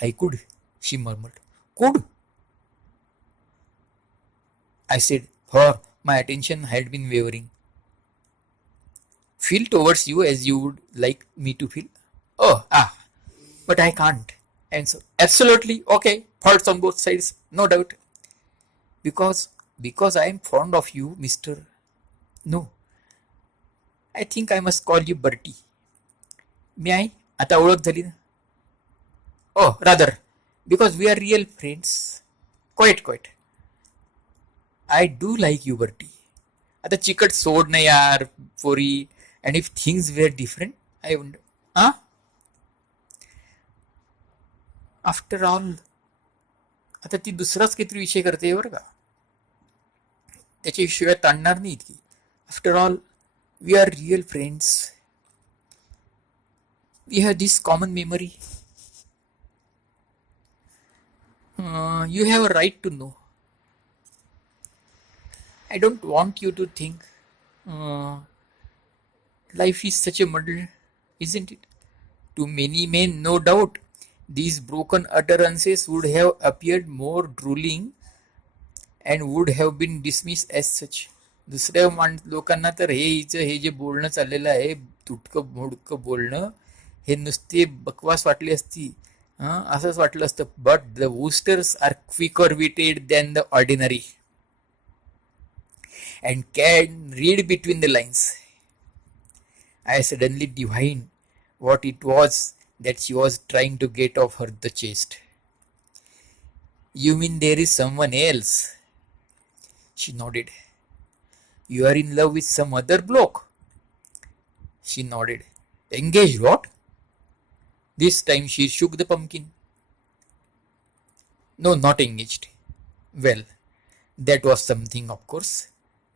I could, she murmured. Could? I said, for my attention had been wavering. Feel towards you as you would like me to feel? Oh, but I can't. And so, absolutely, okay, faults on both sides, no doubt. Because, because I am fond of you, Mr. No, I think I must call you Bertie. May I? आता ओळख झाली ना. Oh, rather, because we are real friends. Quite. I do like you, Bertie. आता चिकट सोड ना यार, पोरी. And if things were different, I wonder. Huh? After all, आता ती दुसराच काहीतरी विषय करते बरं का. त्याच्याशिवाय ताणणार नाही इतकी. After all we are real friends. We have this common memory. You have a right to know. I don't want you to think life is such a muddle, isn't it? To many men, no doubt, these broken utterances would have appeared more drooling and would have been dismissed as such. दुसऱ्या लोकांना तर हे जे बोलणं चाललेलं आहे, तुटकं मोडकं बोलणं, हे नुसते बकवास वाटली असती. असंच वाटलं असतं. But the Woosters are quicker witted than the ordinary and can read between the lines. I suddenly divined what it was that she was trying to get off her the chest. You mean there is someone else? She nodded. You are in love with some other bloke? She nodded. Engaged what? This time she shook the pumpkin. No, not engaged. Well, that was something, of course.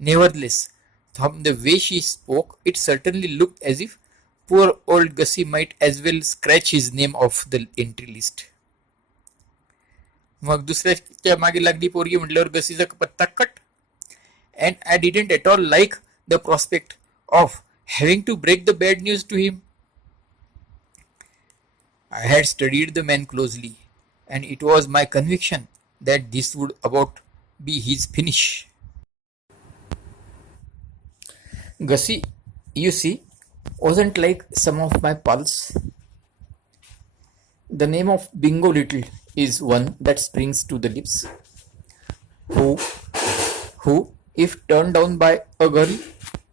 Nevertheless, from the way she spoke, it certainly looked as if poor old Gussie might as well scratch his name off the entry list. मग दुसऱ्याच्या मागे लागली पोरगी म्हटल्यावर गसीचा पत्ता cut. And I didn't at all like the prospect of having to break the bad news to him. I had studied the man closely, and it was my conviction that this would about be his finish. Gussie, you see, wasn't like some of my pals. The name of Bingo Little is one that springs to the lips. Who, if turned down by a girl,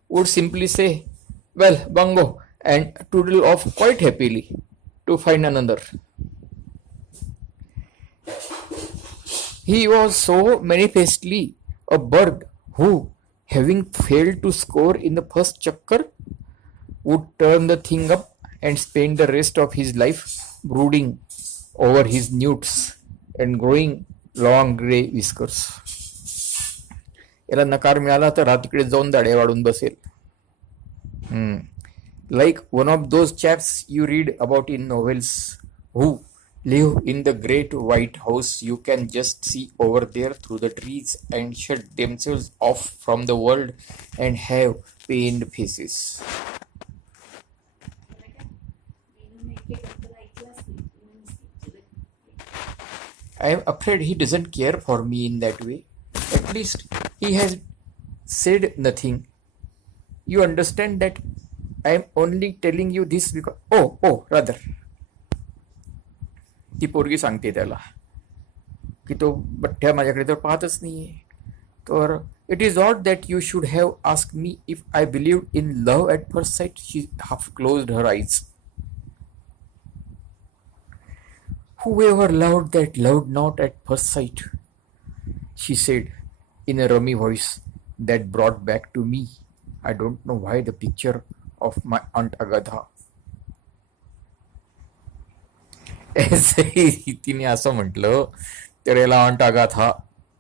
would simply say, well, Bungo, and toodle off quite happily to find another. He was so manifestly a bird who, having failed to score in the first chakkar, would turn the thing up and spend the rest of his life brooding over his newts and growing long grey whiskers. याला नकार मिळाला तर रात्रीकडे जाऊन दाढे वाढून बसेल. Like one of those chaps you read about in novels who live in the great white house you can just see over there through the trees and shut themselves off from the world and have pained faces. I am afraid he doesn't care for me in that way. At least he has said nothing. You understand that I am only telling you this because... Oh, rather. ती पोरगी सांगते त्याला की तो बठ्ठ्या माझ्याकडे तर पाहतच नाहीये. तर it is odd that you should have ask me if I believe in love at first sight. She half closed her eyes. Whoever loved that loved not at first sight, she said in a rummy voice that brought back to me, I don't know why, the picture of my Aunt Agatha. तिने असं म्हटलं तर याला ऑन्ट Agatha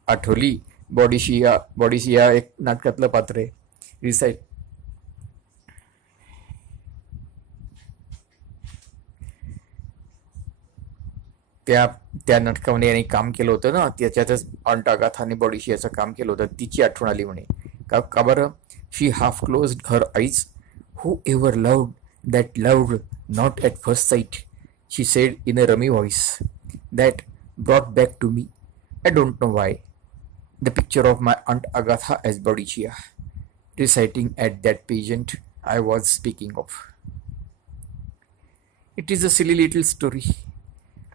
आठवली. बॉडीशिया एक नाटकातलं पात्र आहे. Recite त्या नाटकामध्ये यांनी काम केलं होतं ना, त्याच्यातच ऑन्ट अगाथाने बॉडीशियाचं काम केलं होतं. तिची आठवण आली म्हणे. का बरं? She half closed her eyes. Who ever loved that loved not at first sight, she said in a rummy voice that brought back to me, I don't know why, the picture of my Aunt Agatha as Boadicea, reciting at that pageant I was speaking of. It is a silly little story.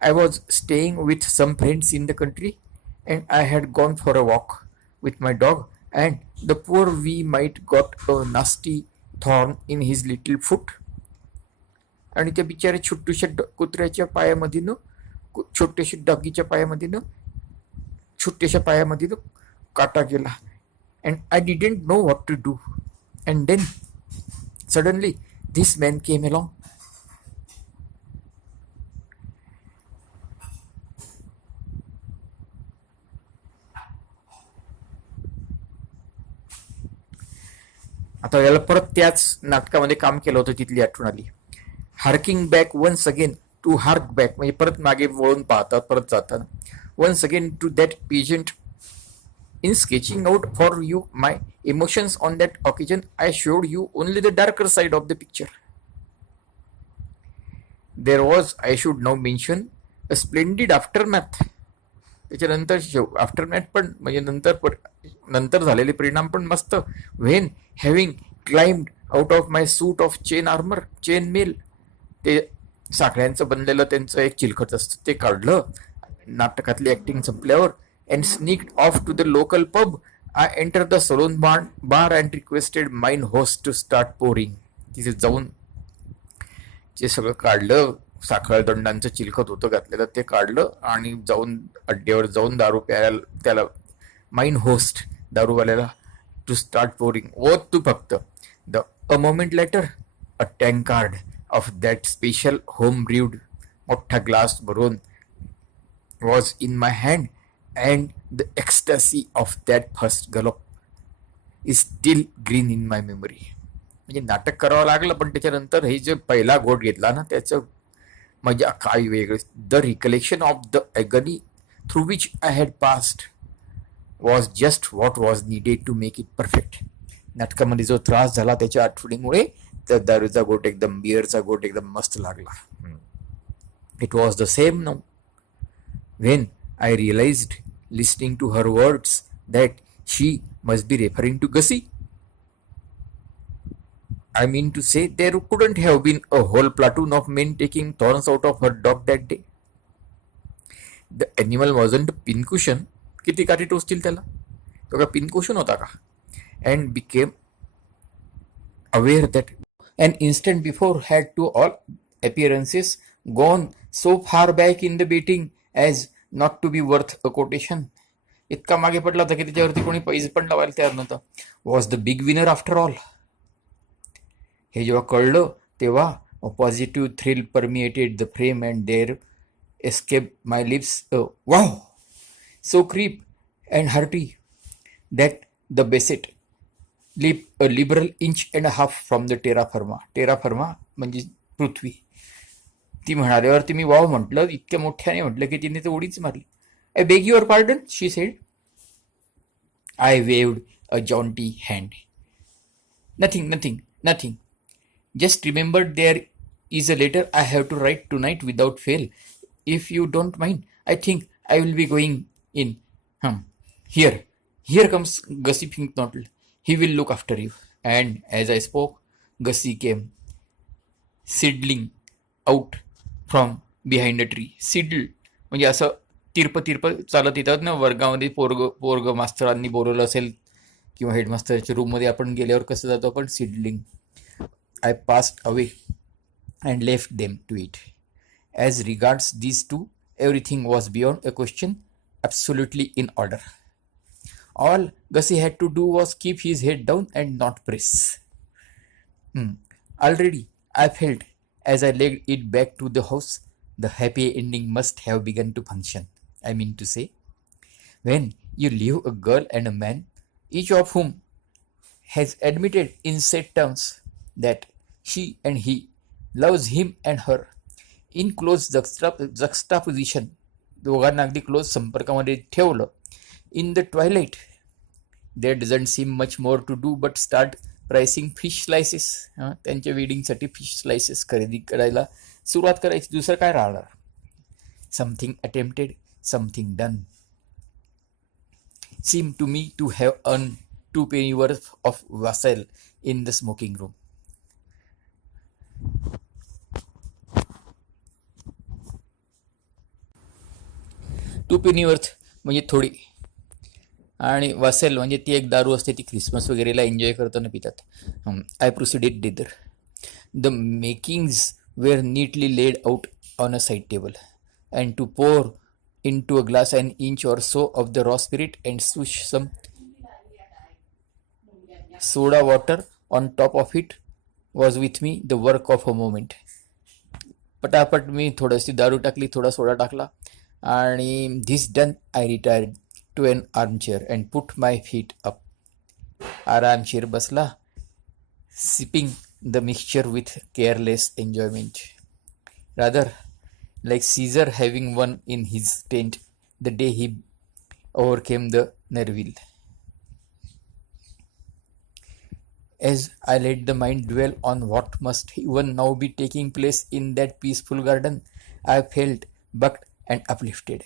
I was staying with some friends in the country, and I had gone for a walk with my dog, and the poor wee mite got a nasty thorn in his little foot. आणि त्या बिचाऱ्या छोट्याशा कुत्र्याच्या पायामधीनं छोट्याशा डॉगीच्या पायामधीनं छोट्याशा पायामधीनं काटा गेला. And I didn't know what to do. And then suddenly this man came along. आता याला परत त्याच नाटकामध्ये काम केलं होतं तिथली आठवण आली. Harking back once again to hark back म्हणजे परत मागे वळून पाहतात परत जाताना. Once again to that pageant. In sketching out for you my emotions on that occasion, I showed you only the darker side of the picture. There was, I should now mention, a splendid aftermath. त्याच्यानंतर aftermath पण म्हणजे नंतर झालेले परिणाम पण मस्त. When having climbed out of my suit of chain mail, ते साखळ्यांचं बनलेलं त्यांचं एक चिलखत असतं ते काढलं नाटकातली ऍक्टिंग संपल्यावर. And sneaked off to the local pub. I entered the saloon bar and requested mine host to start pouring. तिथे जाऊन जे सगळं काढलं, साखळ दंडांचं चिलखत होतं घातलेलं ते काढलं आणि जाऊन अड्ड्यावर जाऊन दारू प्यायला त्याला माइन होस्ट दारूवाल्याला टू स्टार्ट पोरिंग. ओ तू फक्त a moment later a tankard of that special home brewed मोठा ग्लास भरून was in my hand. And the ecstasy of that first gulp is still green in my memory. म्हणजे नाटक करावं लागलं पण त्याच्यानंतर हे जे पहिला घोट घेतला ना त्याचं मजा काय वेगळं. The recollection of the agony through which I had passed was just what was needed to make it perfect. नाटकामध्ये जो त्रास झाला त्याच्या आठवणीमुळे तर दारूचा घोट एकदम बिअरचा घोट एकदम मस्त लागला. It was the same now when I realized, listening to her words, that she must be referring to Gussie. I mean to say, there couldn't have been a whole platoon of men taking thorns out of her dog that day. The animal wasn't a pincushion. किती काठी टोचतील त्याला? तो का pincushion होता का? And became aware that an instant before had to all appearances gone so far back in the beating as not to be worth a quotation. इतका मागे पडला होता की त्याच्यावरती कोणी पैसे पण लावायला तयार नव्हतं. Was the big winner after all. हे जेव्हा कळलं तेव्हा positive thrill permeated the frame and there escape my lips. Wow so creep and hearty that the basset leap a liberal inch and half from the terra firma. Terra firma म्हणजे पृथ्वी. ती म्हणाल्यावरती मी वाव म्हटलं, इतक्या मोठ्याने म्हटलं की तिने तर उडीच मारली. I beg your pardon, she said. I waved a jaunty hand. Nothing. Just remember there is a letter I have to write tonight without fail. If you don't mind, I think I will be going in. Here comes Gussie Pinknottle. He will look after you. And as I spoke, Gussie came sidling out from behind a tree. Seidel म्हणजे असं तिरप चालत येतात ना वर्गामध्ये. पोरग मास्तरांनी बोलवलं असेल किंवा हेडमास्तरच्या रूममध्ये आपण गेल्यावर कसं जातो आपण, sidling. I passed away and left them to it. As regards these two everything was beyond a question absolutely in order. All Gussie had to do was keep his head down and not press. Already I felt, as I legged it back to the house, the happy ending must have begun to function. I mean to say, when you leave a girl and a man, each of whom has admitted in set terms that she and he loves him and her, in close juxtaposition, दोघांना अगदी close संपर्कामध्ये ठेवलं. In the twilight, there doesn't seem much more to do but start pricing fish slices. त्यांच्या वेडिंगसाठी fish slices खरेदी करायला सुरुवात करायची. दुसरं काय राहणार. something attempted, something done, seemed to me to have earned 2 penny worth of wassail in the smoking room. Two penny worth म्हणजे थोडी, आणि वासेल म्हणजे ती एक दारू असते, ती ख्रिसमस वगैरेला एन्जॉय करताना पितात. I proceeded thither. The makings were neatly laid out on a side table, and to pour into a glass an inch or so of the raw spirit and swish some soda water on top of it was with me the work of a moment. पटापट मी थोडीशी दारू टाकली, थोडा soda टाकला, आणि this done I retired to an armchair and put my feet up. आरामशीर बसला, sipping the mixture with careless enjoyment. Rather like Caesar having won in his tent the day he overcame the Nerville. As I let the mind dwell on what must even now be taking place in that peaceful garden, I felt bucked and uplifted.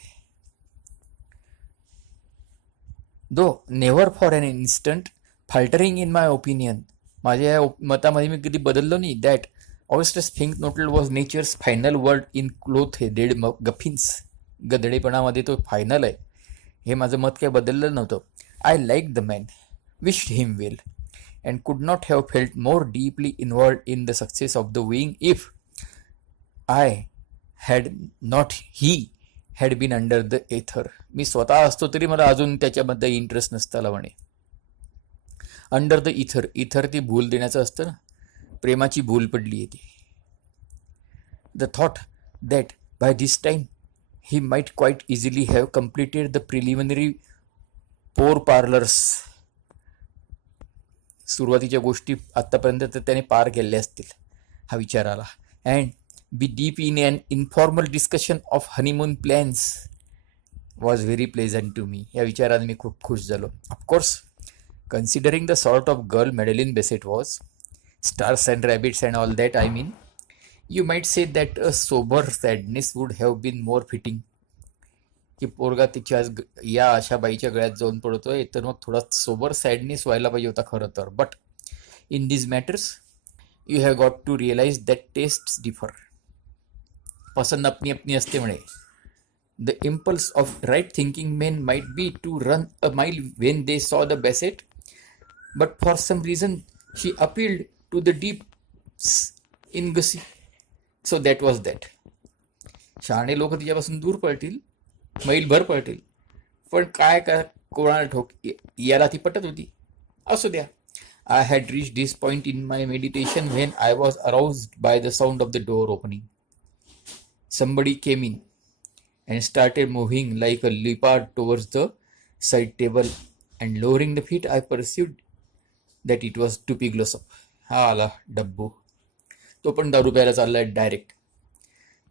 Though never for an instant faltering in my opinion, माझ्या या मतामध्ये मी कधी बदललो नाही, that Augustus Finknottle was nature's final word in cloth-headed guffins. गदडेपणामध्ये तो final आहे, हे माझं मत काही बदललं नव्हतं. I liked the man, wished him well, and could not have felt more deeply involved in the success of the wing if I had not he had been under the ether. मी स्वतः असतो तरी मला अजून त्याच्यामध्ये interest नसताला म्हणे. Under the ether, ether ती भूल देण्याचं असतं ना, प्रेमाची भूल पडली आहे ती. The thought that by this time he might quite easily have completed the preliminary pourparlers. सुरुवातीच्या गोष्टी आत्तापर्यंत तर त्याने पार केल्या असतील, हा विचार आला. And be deep in an informal discussion of honeymoon plans was very pleasant to me. या विचाराने मी खूप खुश झालो. Of course considering the sort of girl Madeline Bassett was, stars and rabbits and all that, I mean, you might say that a sober sadness would have been more fitting. की पोरगा तिच्या या अशा बाईच्या गळ्यात जाऊन पडतोय, तर मग थोडा सोबर सॅडनेस व्हायला पाहिजे होता खरं तर. But in this matters you have got to realise that taste differ. पसंत अपनी अपनी असते म्हणे. The impulse of right thinking men might be to run a mile when they saw the basset, but for some reason she appealed to the deeps in Gussie. So that was that. शहाणे लोक तिच्यापासून दूर पळतील, मैलभर पळतील, पण काय काय कोणाला ठोक, याला ती पटत होती. असू द्या. I had reached this point in my meditation when I was aroused by the sound of the door opening. Somebody came in and started moving like a leopard towards the side table, and lowering the feet I perceived that it was Tupi Glossop. हा आला डब्बू. तो पण दारू प्यायला चाललाय direct.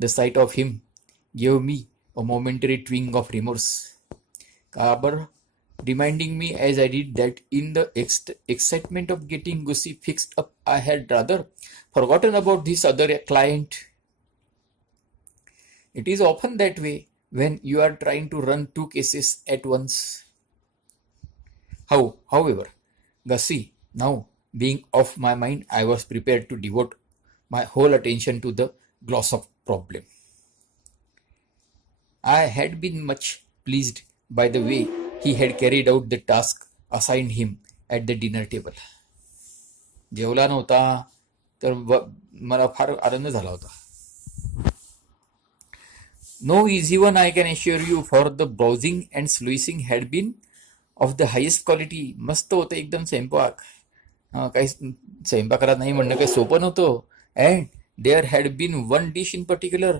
The sight of him gave me a momentary twinge of remorse. का बरं? Reminding me as I did that in the excitement of getting Gussie fixed up, I had rather forgotten about this other client. It is often that way when you are trying to run two cases at once. However, Gussie now being off my mind, I was prepared to devote my whole attention to the Glossop problem. I had been much pleased by the way he had carried out the task assigned him at the dinner table. जेवला नव्हता तर मला फार आनंद झाला होता. No easy one, I can assure you, for the browsing and sluicing had been of the highest quality. मस्त होतं एकदम स्वयंपाक. काही स्वयंपाकाला नाही म्हणणं काही सोपं नव्हतं. And there had been one dish in particular,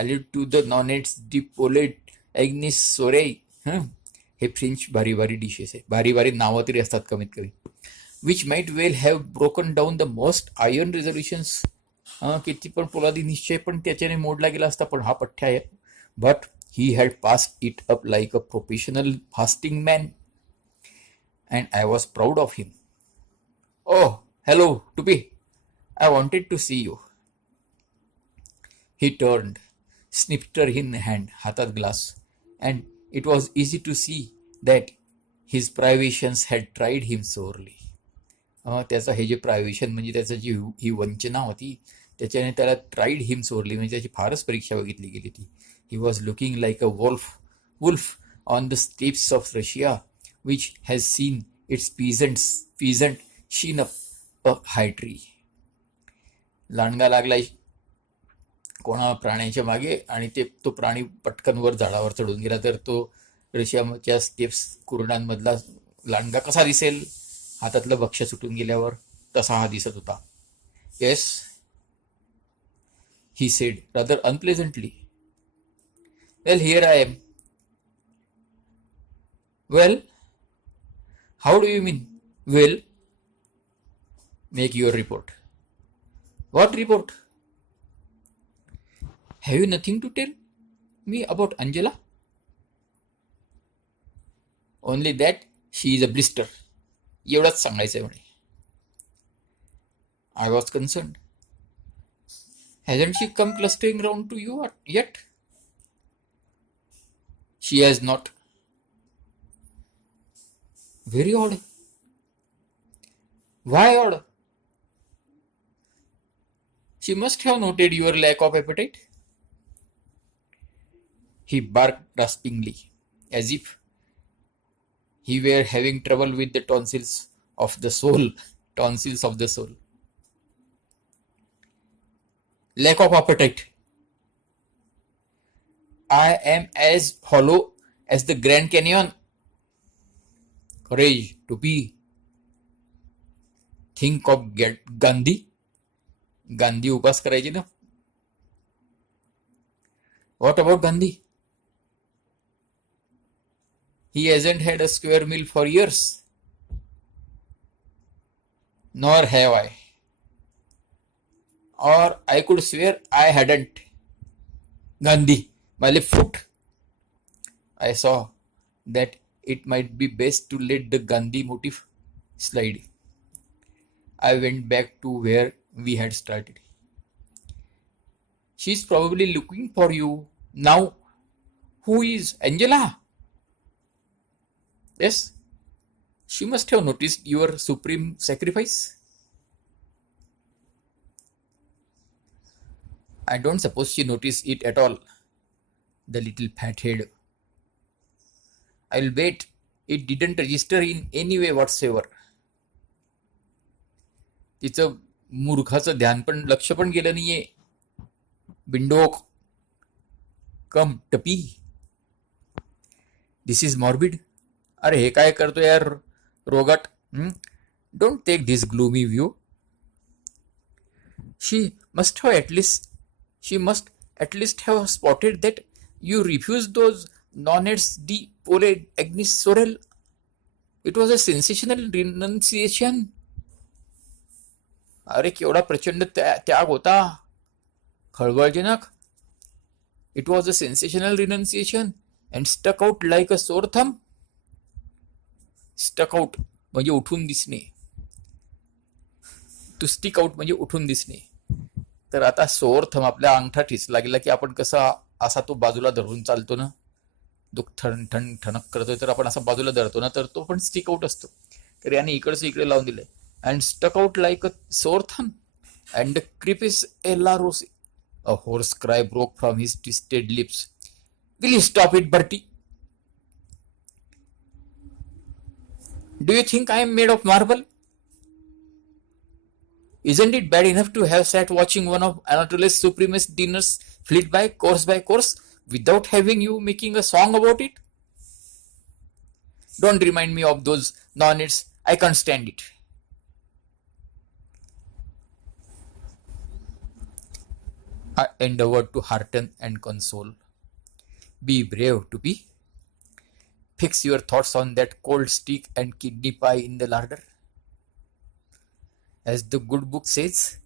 allude to the nonnets de Paulette Agnes Sorey. हे फ्रेंच भारी भारी डिशेस आहे, भारी भारी नावं तरी असतात कमीत कमी. Which might well have broken down the most iron resolutions. किती पण पोलादी निश्चय पण त्याच्याने मोडला गेला असता, पण हा पठ्ठ्या आहे. But he had passed it up like a professional fasting man, and I was proud of him. Oh, hello, Tupi. I wanted to see you. He turned, snifter in hand, हातात glass, and it was easy to see that his privations had tried him sorely. त्याचं हे जे प्रायव्हेशन म्हणजे त्याचं जी ही वंचना होती त्याच्याने त्याला tried him sorely, म्हणजे त्याची फारच परीक्षा बघितली गेली ती. He was looking like a wolf on the steppes of Russia which has seen its peasant shin up a high tree. लांडगा लागलाय कोणा प्राण्याच्या मागे आणि तो प्राणी पटकन वर झाडावर चढून गेला, तर तो रशियाच्या स्टेप्स कुरणांमधला लांडगा कसा दिसेल हातातलं भक्ष्य सुटून गेल्यावर, तसा हा दिसत होता. Yes, he said rather unpleasantly. Well, here I am. Well, how do you mean? Well, make your report. What report? Have you nothing to tell me about Angela? Only that she is a blister. एवढंच सांगायचं म्हणे. I was concerned. Hasn't she come clustering round to you yet? She has not. Very odd. Why odd? She must have noted your lack of appetite. He barked raspingly, as if he were having trouble with the tonsils of the soul. Tonsils of the soul. Lack of appetite. I am as hollow as the Grand Canyon. Courage to be. Think of Gandhi. Gandhi उपास करायची ना. What about Gandhi? He hasn't had a square meal for years. Nor have I. Or I could swear I hadn't. Gandhi, my left foot. I saw that it might be best to let the Gandhi motif slide. I went back to where we had started. She's probably looking for you now. Who is Angela? Yes, she must have noticed your supreme sacrifice. I don't suppose she noticed it at all. The little fat head. I'll bet it didn't register in any way whatsoever. तिचं मूर्खाचं ध्यान पण लक्ष पण गेलं नाहीये. बिंडोक cum टपी. This is morbid. अरे हे काय करतो यार रोगाट. Don't take this gloomy view. She must at least have spotted that you refused those nonnets de pole Agnes Sorel. It was a sensational renunciation. अरे केवढा प्रचंड त्याग होता, खळबळजनक. It was a sensational renunciation and stuck out like a sore thumb. Stuck out म्हणजे उठून दिसणे. To stick out म्हणजे उठून दिसणे. तर आता सोर थम आपल्या अंगठा ठिचला गेला की आपण कसा असा तो बाजूला धरून चालतो ना, दुःख ठणक करतोय तर आपण असा बाजूला धरतो ना, तर तो पण स्टिक आउट असतो. तर याने इकडचं इकडे लावून दिलंय. And stuck out like a sore thumb and crepes a la rose. A hoarse cry broke from his twisted lips. Will you stop it Bertie? Do you think I am made of marble? Isn't it bad enough to have sat watching one of Anatole's supremest dinners flit by course without having you making a song about it? Don't remind me of those nonnets. I can't stand it. I endeavored to hearten and console. Be brave to be. Fix your thoughts on that cold steak and kidney pie in the larder. As the good book says,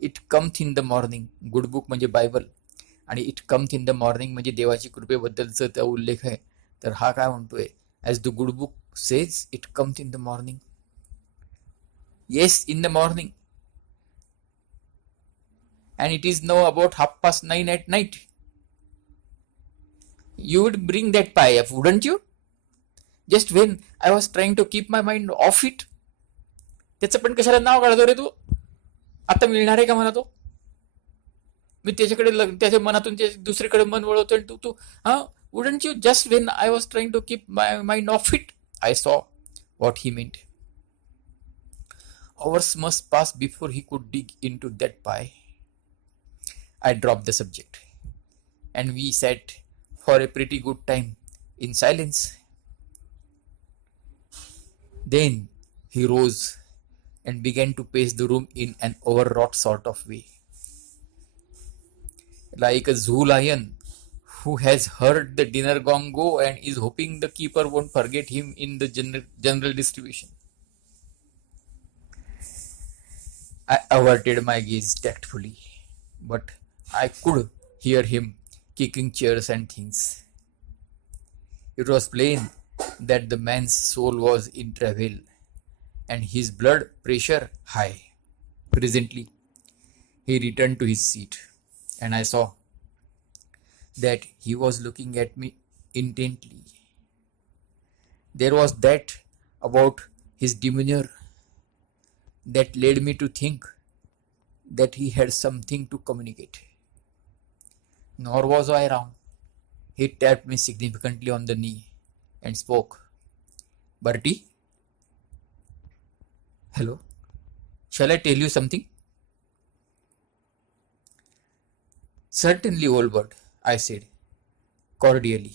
it comes in the morning. Good book म्हणजे Bible आणि it cometh in the morning म्हणजे देवाची कृपेबद्दलचा त्या उल्लेख आहे. तर हा काय म्हणतोय, as the good book says it cometh in the morning. Yes, in the morning. And it is now about 9:30 at night. You would bring that pie up, wouldn't you? Just when I was trying to keep my mind off it. त्याचं पण कशाला नाव काढतो रे तू? आता मिळणार आहे का मला तो? मी त्याच्याकडे त्याच्या मनातून दुसरीकडे मन वळवतो आणि तू तू हा wouldn't you just when I was trying to keep my mind off it? I saw what he meant. Hours must pass before he could dig into that pie. I dropped the subject, and we sat for a pretty good time in silence. Then he rose and began to pace the room in an overwrought sort of way, like a zoo lion who has heard the dinner gong go and is hoping the keeper won't forget him in the general distribution. I averted my gaze tactfully, but I could hear him kicking chairs and things. It was plain that the man's soul was in travail and his blood pressure high. Presently, he returned to his seat, and I saw that he was looking at me intently. There was that about his demeanor that led me to think that he had something to communicate. Nor was I wrong. He tapped me significantly on the knee and spoke. Bertie? Hello? Shall I tell you something? Certainly, old bird, I said cordially.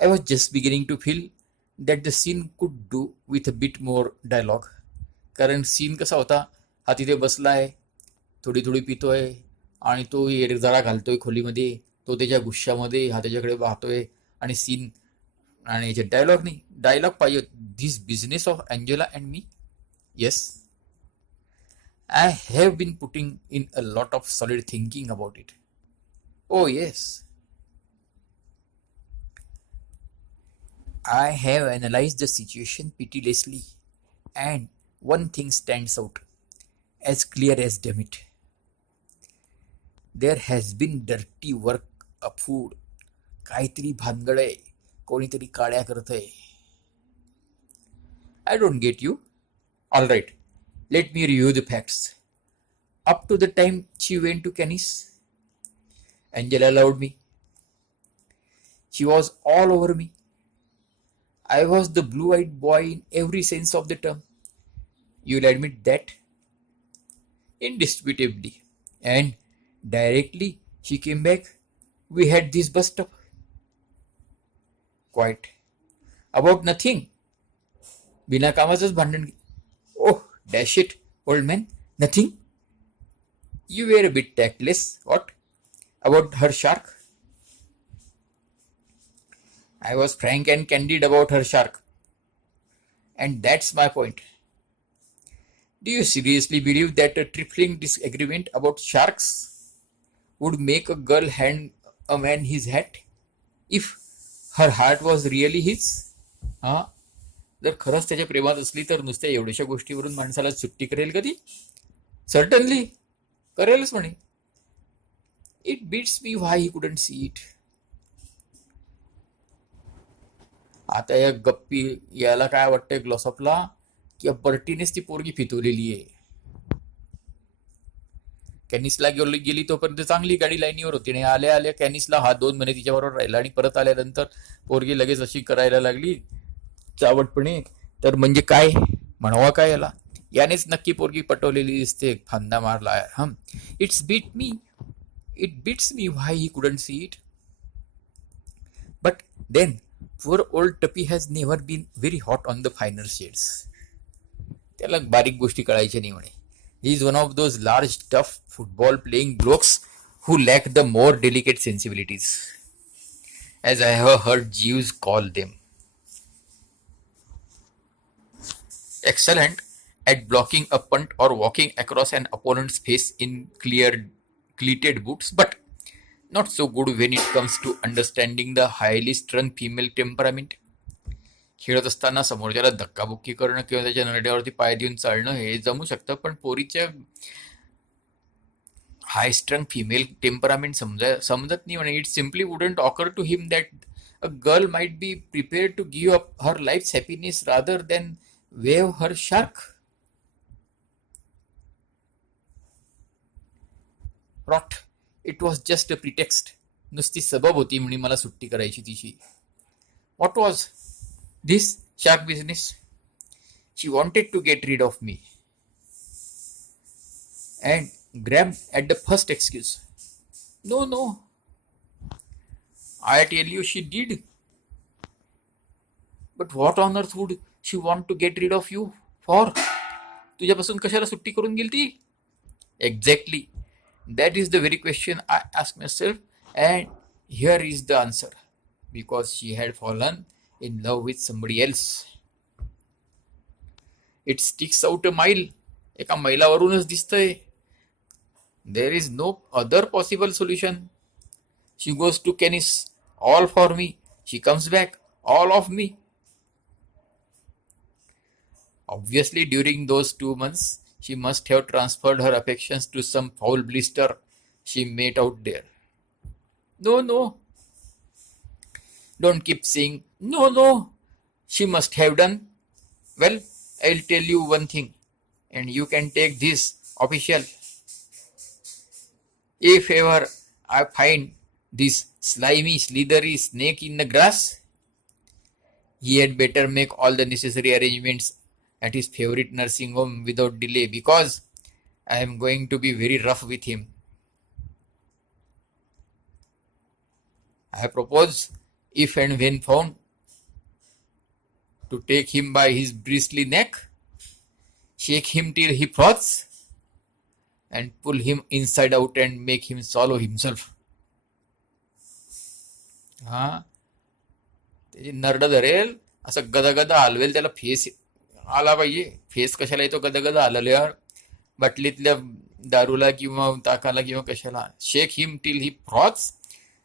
I was just beginning to feel that the scene could do with a bit more dialogue. कारण scene कसा होता, हा तिथे बसलाय, थोडी थोडी पितोय आणि तो जरा घालतोय खोलीमध्ये, तो त्याच्या गुस्शामध्ये, हा त्याच्याकडे पाहतोय आणि सीन आणि याचे डायलॉग नाही. डायलॉग पाहिजे. This business of Angela and me. Yes, I have been putting in a lot of solid thinking about it. Oh, yes. I have analyzed the situation pitilessly, and one thing stands out as clear as damn it. There has been dirty work afoot. काहीतरी भानगड आहे, कोणीतरी काड्या करतंय. I don't get you. All right, let me review the facts. Up to the time she went to Canis, Angela loved me. She was all over me. I was the blue-eyed boy in every sense of the term. You'll admit that? Indisputably. And directly she came back, we had this bust up. Quite. About nothing. बिना कामाचंच भांडण. Oh, dash it, old man. Nothing? You were a bit tactless. What? About her shark? I was frank and candid about her shark. And that's my point. Do you seriously believe that a trifling disagreement about sharks would make a girl hand a man his hat? If her heart was really his? हा, जर खरंच त्याच्या प्रेमात असली तर नुसत्या एवढ्याशा गोष्टीवरून माणसाला सुट्टी करेल कधी? सर्टनली करेलच म्हणे. It beats me why he couldn't see it. आता या गप्पी याला काय वाटतंय ग्लॉसॉपला की बर्टीनेच ती पोरगी फितवलेली आहे. कॅनिसला गेली तोपर्यंत चांगली गाडी लाईनीवर होती, आणि आल्या आल्या कॅनिसला हा 2 महिने तिच्याबरोबर राहिला आणि परत आल्यानंतर पोरगी लगेच अशी करायला लागली चावटपणे. तर म्हणजे काय म्हणावा काय याला? यानेच नक्की पोरगी पटवलेली दिसते. फांदा मारला. It's beats me why he couldn't see it. But then poor old Tuppy has never been very hot on the finer shades. त्याला बारीक गोष्टी कळायच्या नाही म्हणे. He is one of those large, tough, football-playing blokes who lack the more delicate sensibilities, as I have heard Jews call them. Excellent at blocking a punt or walking across an opponent's face in cleated boots, but not so good when it comes to understanding the highly strung female temperament. खेळत असताना समोरच्याला धक्काबुक्की करणं किंवा त्याच्या नरड्यावरती पाय देऊन चालणं हे जमू शकतं, पण पोरीच्या हाय स्ट्रंग फिमेल टेम्परामेंट समजत नाही म्हणे. It simply wouldn't occur to him that a girl might be prepare to give up her life happiness rather than waive her shark. Rot. It was just a pretext. नुसती सबब होती म्हणे मला सुट्टी करायची तिची. What was this shark business? She wanted to get rid of me and grabbed at the first excuse. No, no. I tell you she did. But what on earth would she want to get rid of you for? तुझ्यापासून कशाला सुट्टी करून गेली ती? Exactly. That is the very question I ask myself, and here is the answer. Because she had fallen in love with somebody else. It sticks out a mile. एका मैलावरूनच दिसतंय. There is no other possible solution. She goes to Canis, all for me. She comes back, all of me. Obviously, during those 2 months, she must have transferred her affections to some foul blister she met out there. No, no. Don't keep saying, no, no. She must have done. Well, I'll tell you one thing, and you can take this official. If ever I find this slimy, slithery snake in the grass, he had better make all the necessary arrangements at his favorite nursing home without delay, because I am going to be very rough with him. I propose, if and when found, to take him by his bristly neck, shake him till he froths, and pull him inside out and make him swallow himself. हा, त्याची नरड धरेल, असं गदागदा हलवेल, त्याला face आला पाहिजे. Face कशाला येतो गदागदा हलवल्यावर? बाटलीतल्या दारूला किंवा ताकाला किंवा कशाला. Shake him till he froths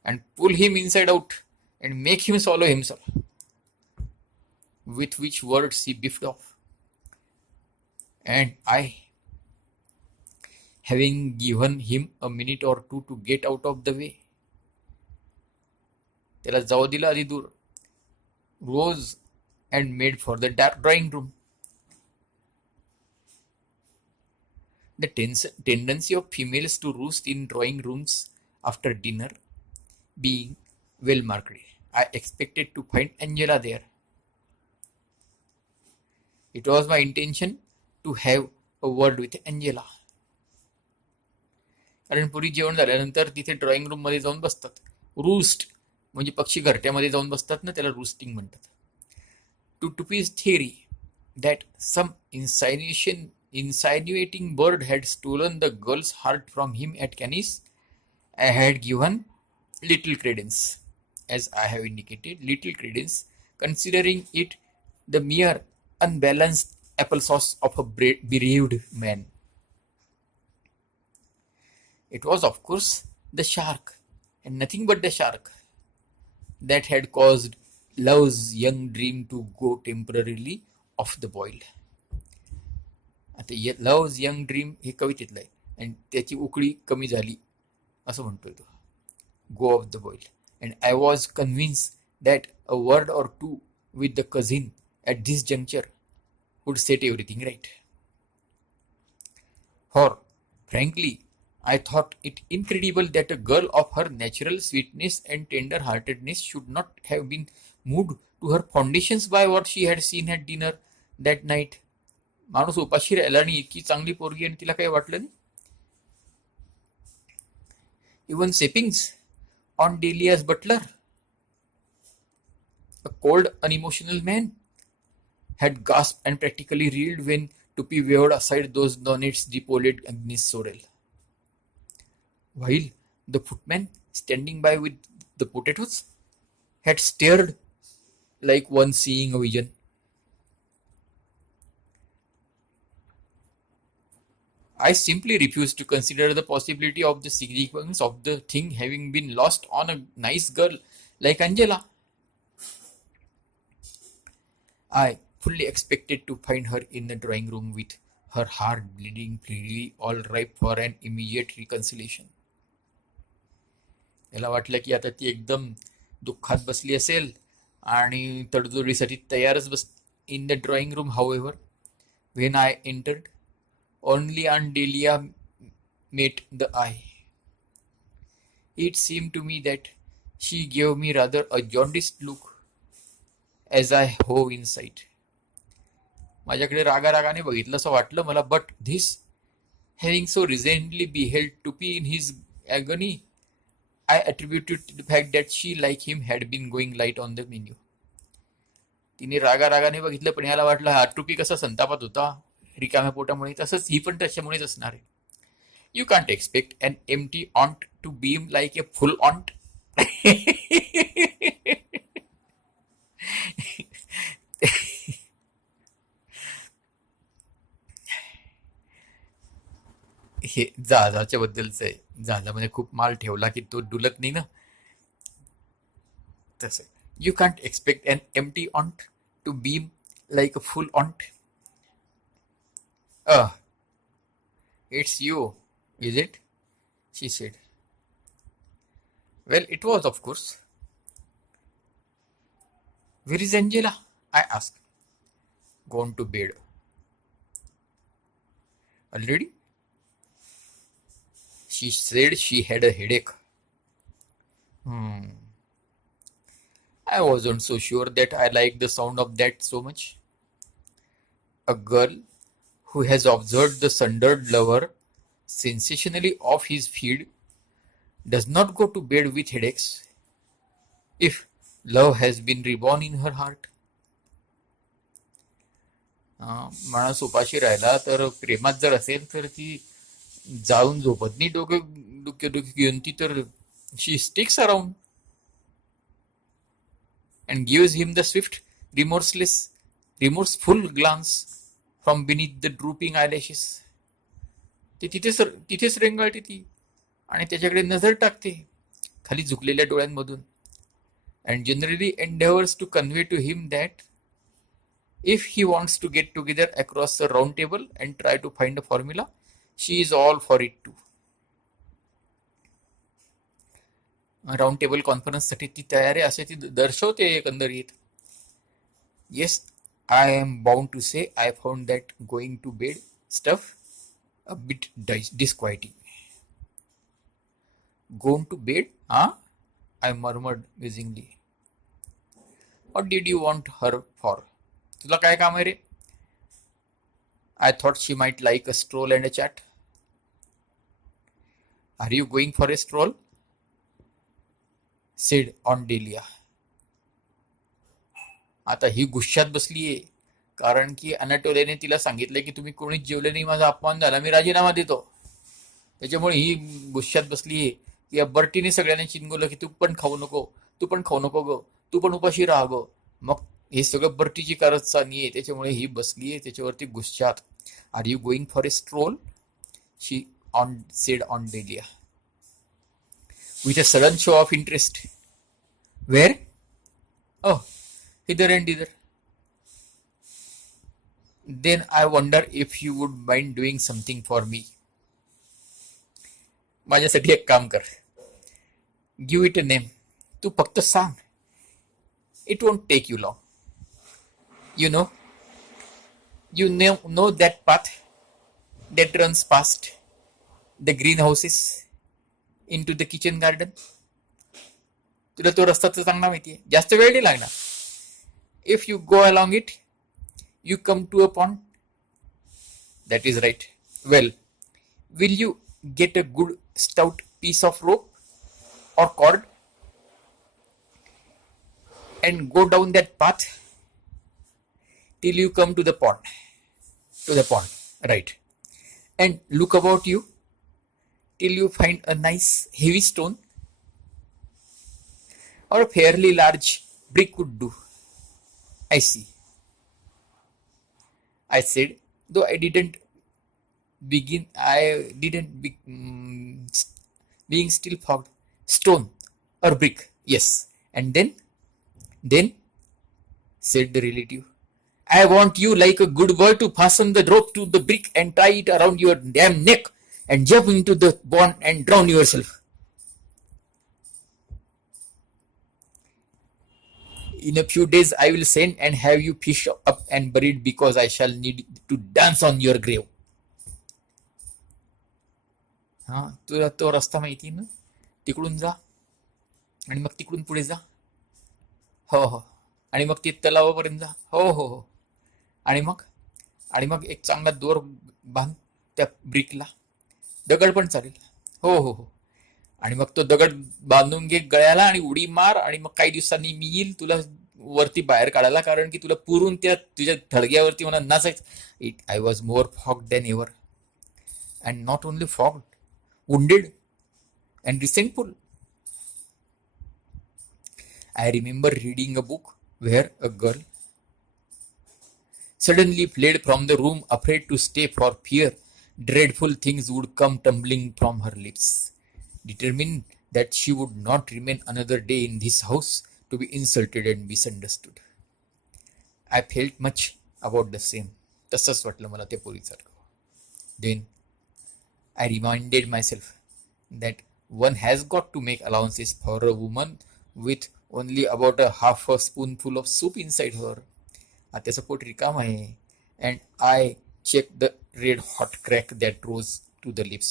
and pull him inside out and make him swallow himself. With which words he biffed off. And I, having given him a minute or two to get out of the way, त्याला जाऊ दिला आधी दूर, rose and made for the drawing room. The tendency of females to roost in drawing rooms after dinner being well marked, I expected to find Angela there. It was my intention to have a word with Angela. कारण पुरी जेवण झाल्यानंतर तिथे drawing room मध्ये जाऊन बसतात. Roost म्हणजे पक्षी घरट्यामध्ये जाऊन बसतात ना, त्याला रूस्टिंग म्हणतात. To Tuppy's theory that some insinuating bird had stolen the girl's heart from him at Canis, I had given little credence. As I have indicated, little credence, considering it the mere unbalanced applesauce of a bereaved man. It was, of course, the shark, and nothing but the shark, that had caused love's young dream to go temporarily off the boil. आता love's young dream हे कवितेतलं आहे, आणि त्याची उकळी कमी झाली असं म्हणतोय तो. Go off the boil. And I was convince that a word or two with the cousin at this juncture would set everything right. For, frankly, I thought it incredible that a girl of her natural sweetness and tender-heartedness should not have been moved to her foundations by what she had seen at dinner that night. माणूस उपाशी राहिला आणि इतकी चांगली पोरगी आणि तिला काही वाटलं नाही. Even Seppings on Delia's butler, a cold, unemotional man, had gasped and practically reeled when Tuppy waved aside those nonets deployed Agnes Sorel. While the footman, standing by with the potatoes, had stared like one seeing a vision. I simply refused to consider the possibility of the significance of the thing having been lost on a nice girl like Angela. I fully expected to find her in the drawing room with her heart bleeding freely, all ripe for an immediate reconciliation. याला वाटलं की आता ती एकदम दुःखात बसली असेल आणि तडजोडीसाठी तयारच बस. In the drawing room, however, when I entered, only Aunt Delia met the eye. It seemed to me that she gave me rather a jaundiced look as I hove in sight. माझ्याकडे रागारागाने बघितलं असं वाटलं मला. But this, having so recently beheld Tuppy in his agony, I attributed to the fact that she like him had been going light on the menu. तिने रागारागाने बघितलं, पण याला वाटलं हा टुपी कसा संतापात होता रिकाम्या पोटामुळे, तसंच ही पण त्याच्यामुळेच असणार आहे. You can't expect an empty aunt to beam like a full aunt. हे जहाजाच्या बद्दलच आहे. जहाजामध्ये खूप माल ठेवला की तो डुलत नाही ना, तसं. You can't expect an empty aunt to beam like a full aunt. It's you, is it? She said. Well, it was, of course. Where is Angela? I asked. Gone to bed. Already? She said she had a headache. I wasn't so sure that I liked the sound of that so much. A girl who has observed the sundered lover sensationally off his feed does not go to bed with headaches if love has been reborn in her heart. माणूस उपाशी राहिला तर प्रेमात जर असेल तर ती जाऊन झोपत नाही डुके घेऊन. ती तर she sticks around and gives him the swift, remorseful glance from beneath the drooping eyelashes. ती तिथेच रेंगाळते ती आणि त्याच्याकडे नजर टाकते खाली झुकलेल्या डोळ्यांमधून. and generally endeavors to convey to him that if he wants to get together across the round table and try to find a formula, she is all for it too. Round table कॉन्फरन्ससाठी ती तयार आहे असे ती दर्शवते एकंदरीत. Yes, I am bound to say I found that going to bed stuff a bit disquieting. Going to bed? Huh? I murmured musingly. What did you want her for? तुला काय काम आहे रे? I thought she might like a stroll and a chat. Are you going for a stroll? Said Aunt Delia. आता ही गुस्सात बसलीये कारण की अनाटोलियाने तिला सांगितलंय की तुम्ही कोणीच जेवले नाही, माझा अपमान झाला, मी राजीनामा देतो. त्याच्यामुळे ही गुस्सात बसलीये. या बर्टीने सगळ्यांना चिनगवलं की तू पण खाऊ नको, तू पण खाऊ नको ग, तू पण उपाशी राहा ग. मग हे सगळं बर्टीची कारस्थानी आहे, त्याच्यामुळे ही बसलीये त्याच्यावरती गुस्सात. Are you going for a stroll? She said Aunt Delia with a sudden show of interest. Where? Oh, hither and thither. Then I wonder if you would mind doing something for me. माझ्यासाठी एक काम कर. Give it a name. तू फक्त सांग. It won't take you long. You know that path that runs past the greenhouses into the kitchen garden. तुला तो रस्ता तर चांगला माहितीये, जास्त वेळ नाही लागणार. If you go along it, you come to a pond. That is right. Well, will you get a good stout piece of rope or cord and go down that path till you come to the pond? Right. And look about you till you find a nice heavy stone or a fairly large brick would do. I see, I said, though I didn't begin, being still fogged. Stone or brick, yes. And then, said the relative, I want you like a good boy to fasten the rope to the brick and tie it around your damn neck and jump into the pond and drown yourself. In a few days I will send and have you fished up and buried because I shall need to dance on your grave. हा, तुला तो रस्ता माहिती ना, तिकडून जा आणि मग तिकडून पुढे जा. हो हो. आणि मग ते तलावापर्यंत जा. हो हो हो. आणि मग एक चांगला दोर बांध त्या ब्रिकला. दगड पण चालेल. हो हो हो. आणि मग तो दगड बांधून घे गळ्याला आणि उडी मार आणि मग काही दिवसांनी मी येईल तुला वरती बाहेर काढायला, कारण की तुला पुरून त्या तुझ्या थडग्यावरती मला नाचायचं. It I was more foxed than ever, and not only foxed, wounded and resentful. I remember reading a book where a girl suddenly fled from the room, afraid to stay for fear dreadful things would come tumbling from her lips, determined that she would not remain another day in this house to be insulted and misunderstood. I felt much about the same. तसंच वाटलं मला त्या पोरीसारखं. Then I reminded myself that one has got to make allowances for a woman with only about a half a spoonful of soup inside her. त्याचं pot रिकाम आहे. And I checked the red hot crack that rose to the lips.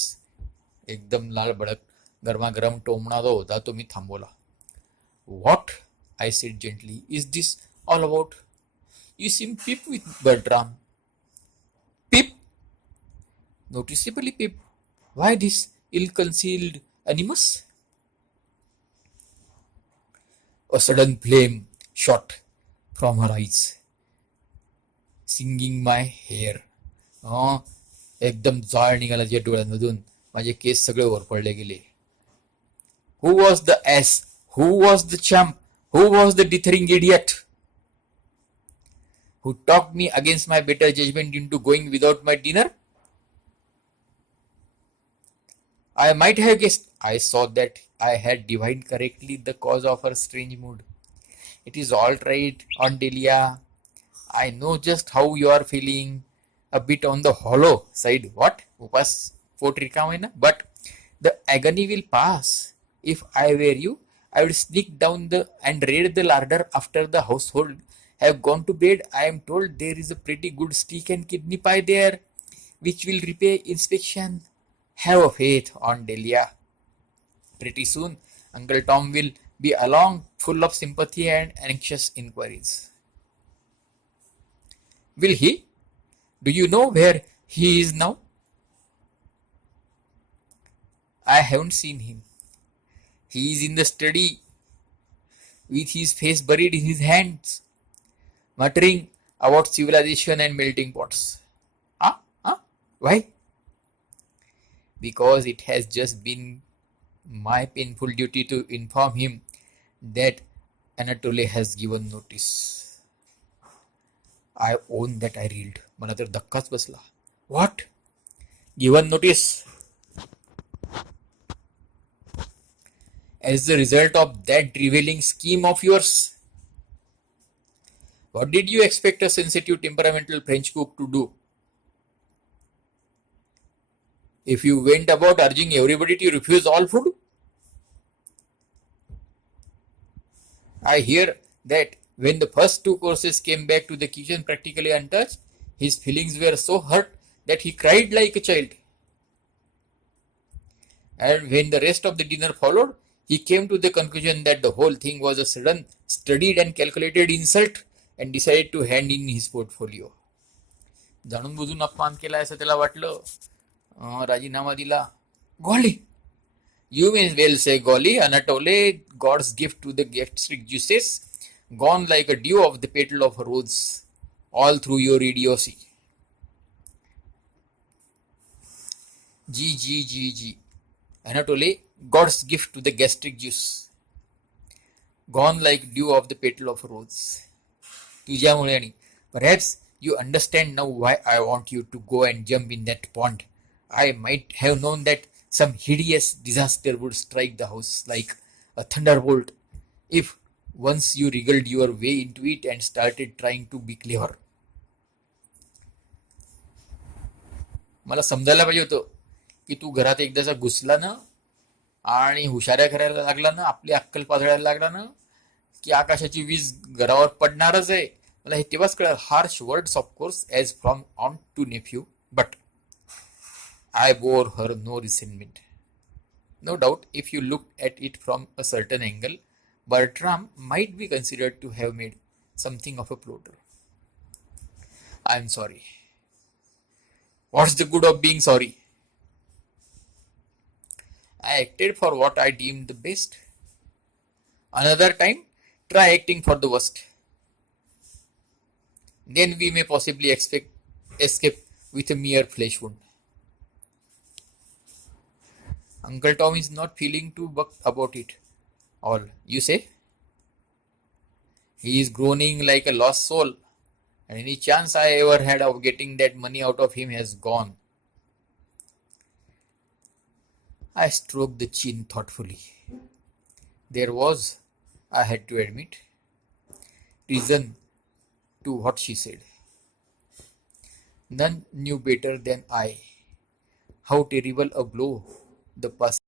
एकदम लाल भडक गरमागरम टोमणा जो होता तो मी थांबवला. What? I said gently. Is this all about? You seem pip with Bertram. Pip? Noticeably pip. Why this ill-concealed animus? A sudden flame shot from her eyes, singing my hair. एकदम जाळ निघाला त्या डोळ्यांमधून. माझे केस सगळे वर पडले गेले. Who was the ass? Who was the champ? Who was the dithering idiot who talked me against my better judgment into going without my dinner? I might have guessed. I saw that I had divined correctly the cause of her strange mood. It is all right, Aunt Delia. I know just how you are feeling. A bit on the hollow side. What? Upas पोट रिकाम है ना? But the agony will pass. If I were you, I would sneak down and raid the larder after the household have gone to bed. I am told there is a pretty good steak and kidney pie there, which will repay inspection. Have a faith, Aunt Delia. Pretty soon, Uncle Tom will be along, full of sympathy and anxious inquiries. Will he? Do you know where he is now? I haven't seen him. He is in the study, with his face buried in his hands, muttering about civilization and melting pots. Why? Because it has just been my painful duty to inform him that Anatoly has given notice. I own that I reeled. मला तर धक्काच बसला. What? Given notice? As the result of that revealing scheme of yours? What did you expect a sensitive, temperamental French cook to do? If you went about urging everybody to refuse all food? I hear that when the first two courses came back to the kitchen practically untouched, his feelings were so hurt that he cried like a child. And when the rest of the dinner followed, he came to the conclusion that the whole thing was a sudden, studied and calculated insult and decided to hand in his portfolio. जाणून बुजून अपमान केला असं त्याला वाटलं. राजीनामा दिला. Golly! You may well say golly, Anatole, God's gift to the gastric juices, gone like a dew of the petal of a rose, all through your idiocy. G. Anatole, God's gift to the gastric juice, gone like dew of the petal of a rose. तुझ्यामुळे आणि perhaps you understand now why I want you to go and jump in that pond. I might have known that some hideous disaster would strike the house like a thunderbolt if once you wriggled your way into it and started trying to be clever. मला समजायला पाहिजे होतं की तू घरात एकदाचा घुसला ना आणि हुशाऱ्या करायला लागला ना, आपली अक्कल पाजळायला लागला ना, की आकाशाची वीज घरावर पडणारच आहे. मला हे तेव्हाच कळलं. Harsh words of course as from aunt to nephew, but I bore her no resentment. No doubt, if you looked at it from a certain angle, Bertram might be considered to have made something of a plotter. I'm sorry. What's the good of being sorry? I acted for what I deemed the best. Another time, try acting for the worst. Then we may possibly escape with a mere flesh wound. Uncle Tom is not feeling too bucked about it all, you say? He is groaning like a lost soul, and any chance I ever had of getting that money out of him has gone. I stroked the chin thoughtfully. There was, I had to admit, reason to what she said. None knew better than I how terrible a blow the passing